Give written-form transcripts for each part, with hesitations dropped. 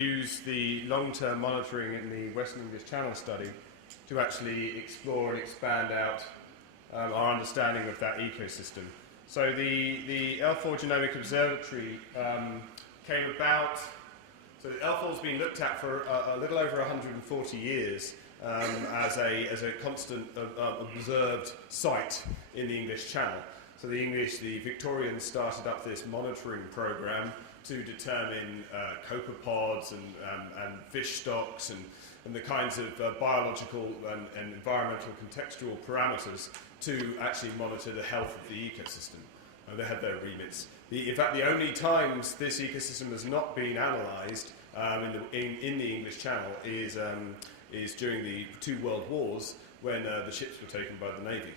use the long-term monitoring in the Western English Channel study to actually explore and expand out our understanding of that ecosystem. So the L4 Genomic Observatory came about. So L4's been looked at for a little over 140 years as a constant observed site in the English Channel. So the Victorians started up this monitoring program to determine copepods and fish stocks and the kinds of biological and environmental contextual parameters to actually monitor the health of the ecosystem. They had their remits. In fact, the only times this ecosystem has not been analysed in the English Channel is during the 2 World Wars, when the ships were taken by the Navy.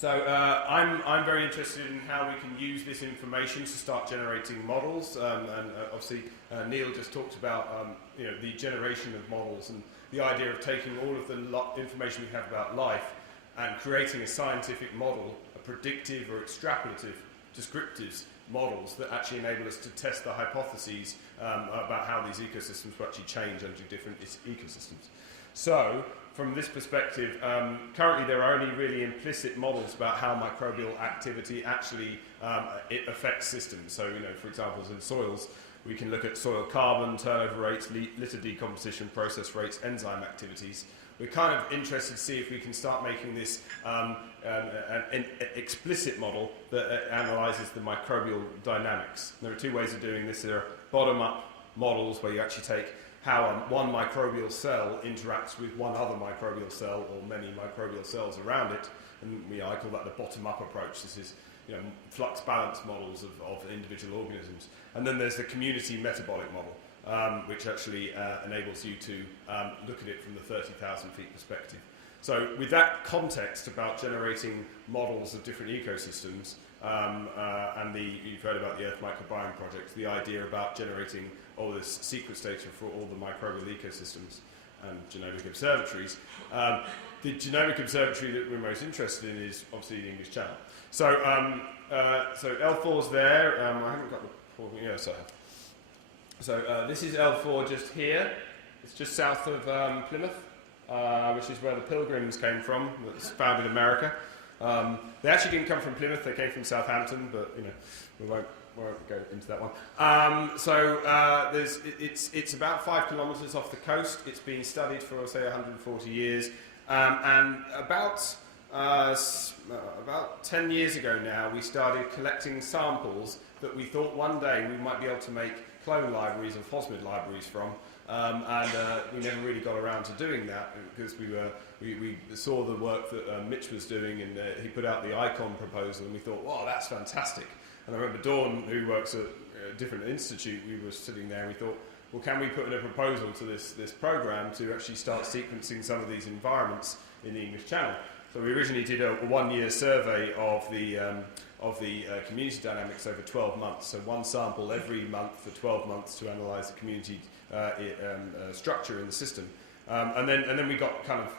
I'm very interested in how we can use this information to start generating models, and obviously Neil just talked about the generation of models and the idea of taking all of the information we have about life and creating a scientific model, a predictive or extrapolative descriptive models that actually enable us to test the hypotheses about how these ecosystems will actually change under different ecosystems. So, from this perspective, currently there are only really implicit models about how microbial activity actually it affects systems. So, for example, in soils, we can look at soil carbon, turnover rates, litter decomposition, process rates, enzyme activities. We're kind of interested to see if we can start making this an explicit model that analyses the microbial dynamics. There are 2 ways of doing this. There are bottom-up models where you actually take how one microbial cell interacts with one other microbial cell or many microbial cells around it, and I call that the bottom-up approach. This is flux balance models of individual organisms. And then there's the community metabolic model, which actually enables you to look at it from the 30,000 feet perspective. So with that context about generating models of different ecosystems, and you've heard about the Earth Microbiome Project, the idea about generating all this sequence data for all the microbial ecosystems and genomic observatories. The genomic observatory that we're most interested in is obviously the English Channel. So L4's there. I haven't got the... Yes, I have. So this is L4 just here. It's just south of Plymouth, which is where the Pilgrims came from. That's found in America. They actually didn't come from Plymouth. They came from Southampton, but we won't go into that one. It's about 5 kilometres off the coast. It's been studied for, say, 140 years, and about 10 years ago now, we started collecting samples that we thought one day we might be able to make clone libraries and plasmid libraries from, and we never really got around to doing that because we saw the work that Mitch was doing, and he put out the ICON proposal, and we thought, wow, that's fantastic. And I remember Dawn, who works at a different institute, we were sitting there and we thought, well, can we put in a proposal to this program to actually start sequencing some of these environments in the English Channel? So we originally did a 1-year survey of the community dynamics over 12 months. So 1 sample every month for 12 months to analyse the community structure in the system. And then we got kind of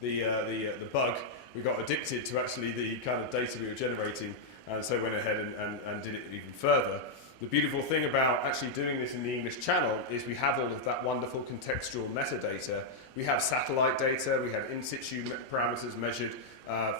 the bug. We got addicted to actually the kind of data we were generating, and so went ahead and did it even further. The beautiful thing about actually doing this in the English Channel is we have all of that wonderful contextual metadata. We have satellite data, we have in situ parameters measured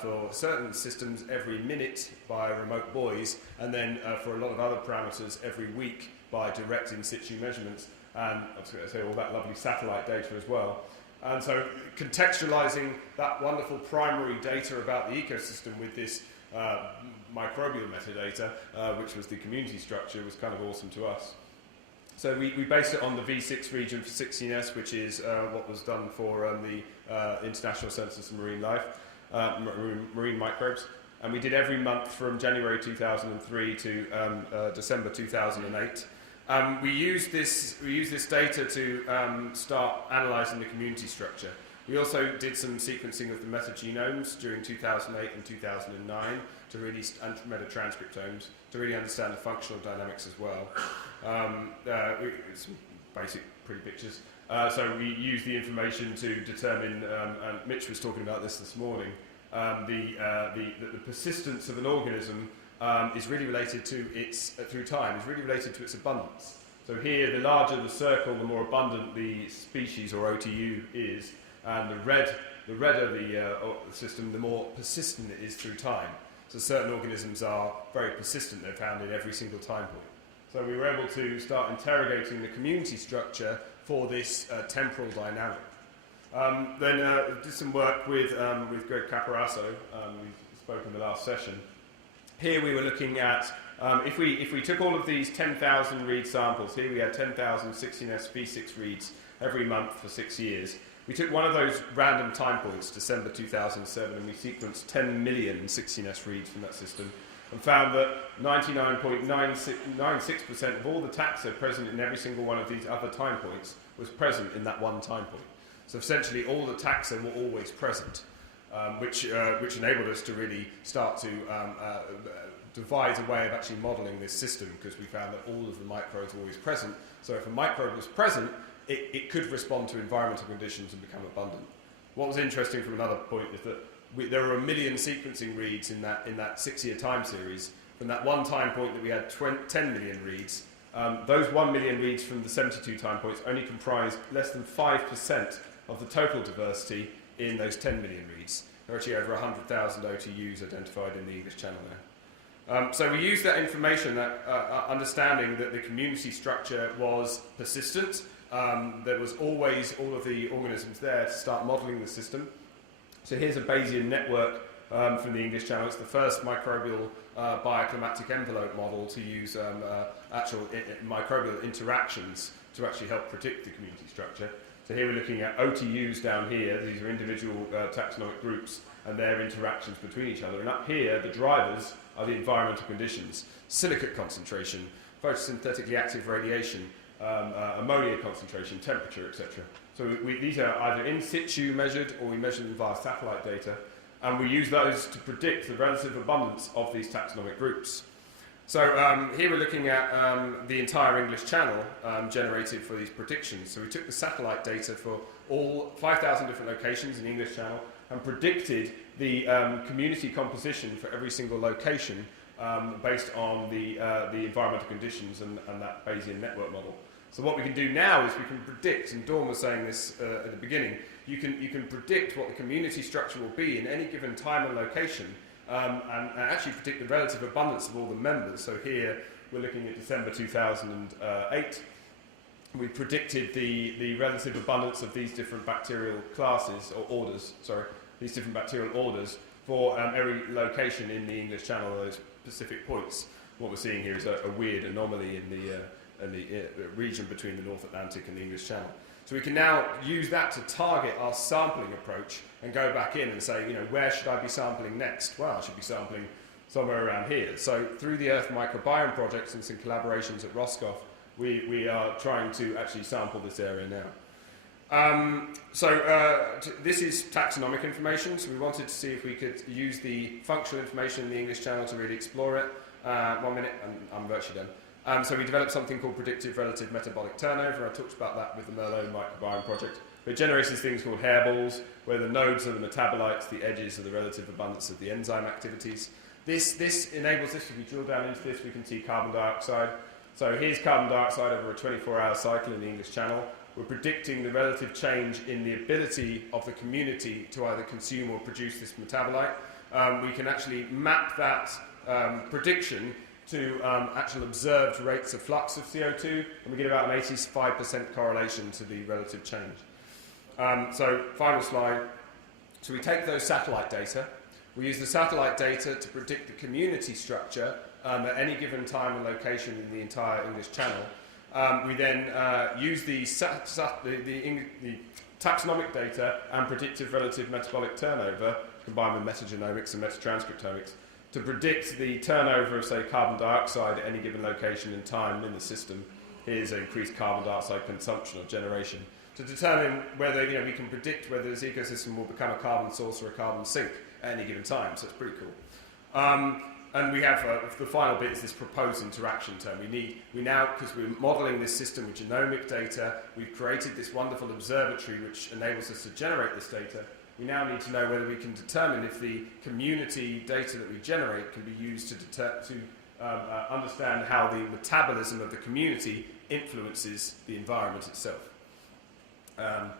for certain systems every minute by remote buoys, and then for a lot of other parameters every week by direct in situ measurements, and I was going to say all that lovely satellite data as well. And so contextualizing that wonderful primary data about the ecosystem with this microbial metadata, which was the community structure, was kind of awesome to us. So we based it on the V6 region for 16S, which is what was done for the International Census of Marine Life, marine microbes. And we did every month from January 2003 to December 2008. We used this data to start analysing the community structure. We also did some sequencing of the metagenomes during 2008 and 2009 to really, and metatranscriptomes to really understand the functional dynamics as well. Some basic pretty pictures. So we use the information to determine, and Mitch was talking about this morning, the persistence of an organism is really related to its, through time, is really related to its abundance. So here, the larger the circle, the more abundant the species or OTU is, and the redder the system, the more persistent it is through time. So certain organisms are very persistent, they're found in every single time point. So we were able to start interrogating the community structure for this temporal dynamic. Then did some work with Greg Caparasso, we spoke in the last session. Here we were looking at, if we took all of these 10,000 read samples, here we had 10,000 16S V6 reads every month for 6 years. We took one of those random time points, December 2007, and we sequenced 10 million 16S reads from that system, and found that 99.96% of all the taxa present in every single one of these other time points was present in that one time point. So essentially all the taxa were always present, which enabled us to really start to devise a way of actually modelling this system, because we found that all of the microbes were always present. So if a microbe was present, it could respond to environmental conditions and become abundant. What was interesting from another point is that there were 1 million sequencing reads in that 6-year time series. From that one time point that we had 10 million reads, those 1 million reads from the 72 time points only comprised less than 5% of the total diversity in those 10 million reads. There are actually over 100,000 OTUs identified in the English Channel now. So we used that information, that understanding that the community structure was persistent. There was always all of the organisms there to start modelling the system. So here's a Bayesian network from the English Channel. It's the first microbial bioclimatic envelope model to use actual microbial interactions to actually help predict the community structure. So here we're looking at OTUs down here. These are individual taxonomic groups and their interactions between each other. And up here, the drivers are the environmental conditions: silicate concentration, photosynthetically active radiation, ammonia concentration, temperature, etc. So these are either in situ measured, or we measure them via satellite data, and we use those to predict the relative abundance of these taxonomic groups. So here we're looking at the entire English Channel generated for these predictions. So we took the satellite data for all 5,000 different locations in the English Channel and predicted the community composition for every single location based on the environmental conditions and that Bayesian network model. So what we can do now is we can predict, and Dawn was saying this at the beginning, you can predict what the community structure will be in any given time and location, and actually predict the relative abundance of all the members. So here we're looking at December 2008. We predicted the relative abundance of these different bacterial classes, or orders, sorry, these different bacterial orders for every location in the English Channel, those specific points. What we're seeing here is a weird anomaly in the region between the North Atlantic and the English Channel. So we can now use that to target our sampling approach and go back in and say, where should I be sampling next? Well, I should be sampling somewhere around here. So through the Earth Microbiome projects and some collaborations at Roscoff, we are trying to actually sample this area now. This is taxonomic information, so we wanted to see if we could use the functional information in the English Channel to really explore it. 1 minute, and I'm virtually done. So we developed something called predictive relative metabolic turnover. I talked about that with the Merlot microbiome project. It generates these things called hairballs, where the nodes are the metabolites, the edges are the relative abundance of the enzyme activities. This enables this. If we drill down into this, we can see carbon dioxide. So here's carbon dioxide over a 24-hour cycle in the English Channel. We're predicting the relative change in the ability of the community to either consume or produce this metabolite. We can actually map that prediction to actual observed rates of flux of CO2, and we get about an 85% correlation to the relative change. So final slide. So we take those satellite data. We use the satellite data to predict the community structure at any given time and location in the entire English Channel. We then use the taxonomic data and predictive relative metabolic turnover, combined with metagenomics and metatranscriptomics, to predict the turnover of, say, carbon dioxide at any given location and time in the system. Here's increased carbon dioxide consumption or generation, to determine whether we can predict whether this ecosystem will become a carbon source or a carbon sink at any given time. So it's pretty cool. And we have the final bit is this proposed interaction term. We now, because we're modelling this system with genomic data, we've created this wonderful observatory which enables us to generate this data. We now need to know whether we can determine if the community data that we generate can be used to understand how the metabolism of the community influences the environment itself. And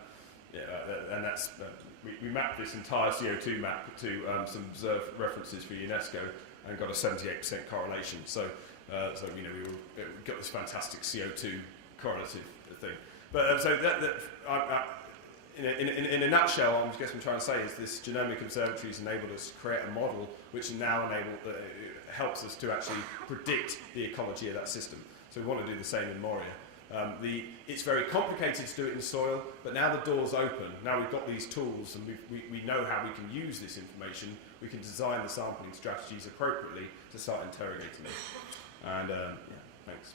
that's we mapped this entire CO2 map to some observed references for UNESCO and got a 78% correlation. So we got this fantastic CO2 correlative thing. But in a nutshell, I guess what I'm trying to say is this genomic observatory has enabled us to create a model which now helps us to actually predict the ecology of that system. So we want to do the same in Moria. It's very complicated to do it in soil, but now the door's open. Now we've got these tools and we know how we can use this information. We can design the sampling strategies appropriately to start interrogating it. And thanks.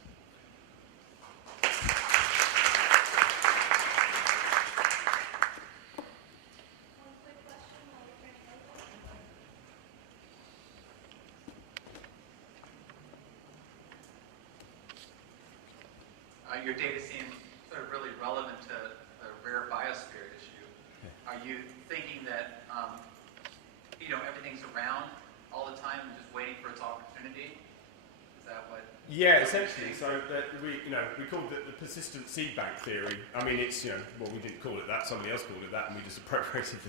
Your data seems sort of really relevant to the rare biosphere issue. Are you thinking that everything's around all the time and just waiting for its opportunity? Is that what? Yeah, essentially. So that we called it the persistent seed bank theory. I mean, it's we didn't call it that. Somebody else called it that, and we just appropriated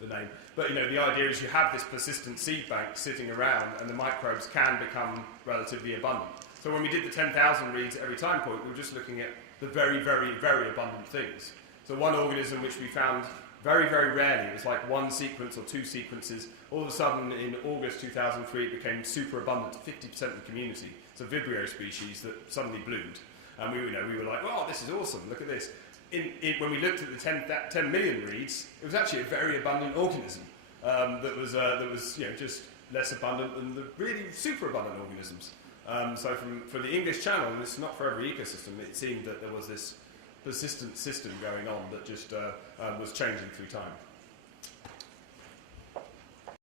the name. But the idea is you have this persistent seed bank sitting around, and the microbes can become relatively abundant. So when we did the 10,000 reads at every time point, we were just looking at the very, very, very abundant things. So one organism which we found very, very rarely, it was like one sequence or two sequences. All of a sudden, in August 2003, it became super abundant to 50% of the community. It's a Vibrio species that suddenly bloomed. And we were like, oh, this is awesome, look at this. When we looked at the 10 million reads, it was actually a very abundant organism that was just less abundant than the really super abundant organisms. So for the English Channel, and it's not for every ecosystem, it seemed that there was this persistent system going on that just was changing through time.